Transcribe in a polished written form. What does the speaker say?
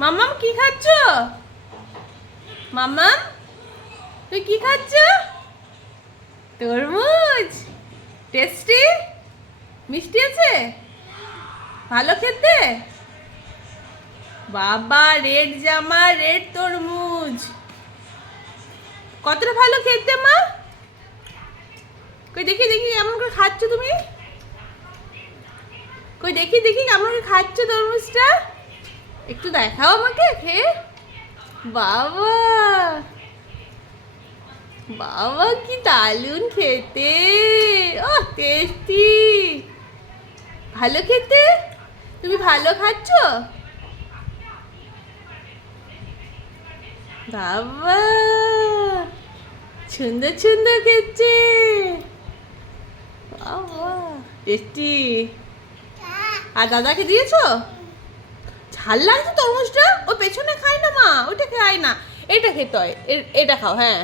মাম্মাম কি খাচ্ছ? মাম্মাম তুই কি খাচ্ছ? তরমুজ। টেস্টি? মিষ্টি আছে? ভালো খেতে? বাবা, রেড জামা, রেড তরমুজ, কতটা ভালো খেতে মা। কই দেখি দেখি কেমন করে খাচ্ছ তুমি। কই দেখি দেখি কেমন করে খাচ্ছ তরমুজটা, একটু দেখাও আমাকে খেয়ে। বাবা, বাবা কি দারুণ খেতে। ও টেস্টি, ভালো খেতে। তুমি ভালো খাচ্ছ? বাবা, সুন্দর সুন্দর খেচ্ছে। বাবা টেস্টি। আর দাদাকে দিয়েছো? ঝাল লাগছে তরমুজটা, ও পেছনে খায় না মা, ওইটা খায় না, এটা খেতে হয়, এটা খাও। হ্যাঁ